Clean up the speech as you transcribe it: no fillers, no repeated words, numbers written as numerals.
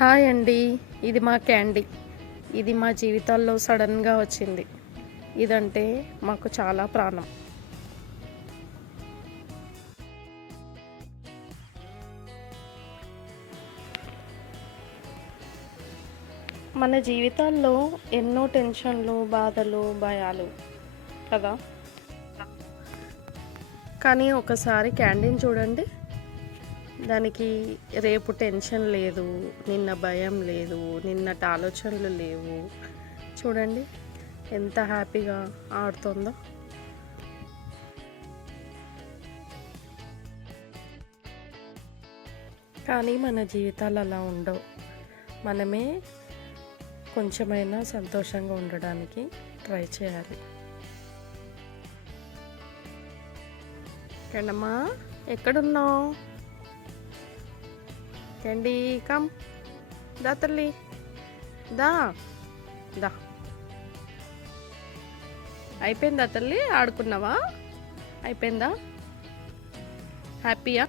Hi అండి. ఇది మా క్యాండీ. ఇది మా జీవితాల్లో సడన్గా వచ్చింది. ఇదంటే మాకు చాలా ప్రాణం. మన జీవితాల్లో ఎన్నో టెన్షన్లు, బాధలు, భయాలు కదా. కానీ ఒకసారి క్యాండీని చూడండి. దానికి రేపు టెన్షన్ లేదు, నిన్న భయం లేదు, నిన్నటి ఆలోచనలు లేవు. చూడండి ఎంత హ్యాపీగా ఆడుతుందో. కానీ మన జీవితాలు అలా ఉండవు. మనమే కొంచెమైనా సంతోషంగా ఉండడానికి ట్రై చేయాలి. కండమ్మా, ఎక్కడున్నావు? క్యాండీ కమ్, దా తల్లి, దా దా. అయిపోయిందా తల్లి? ఆడుకున్నావా? అయిపోయిందా? హ్యాపీయా?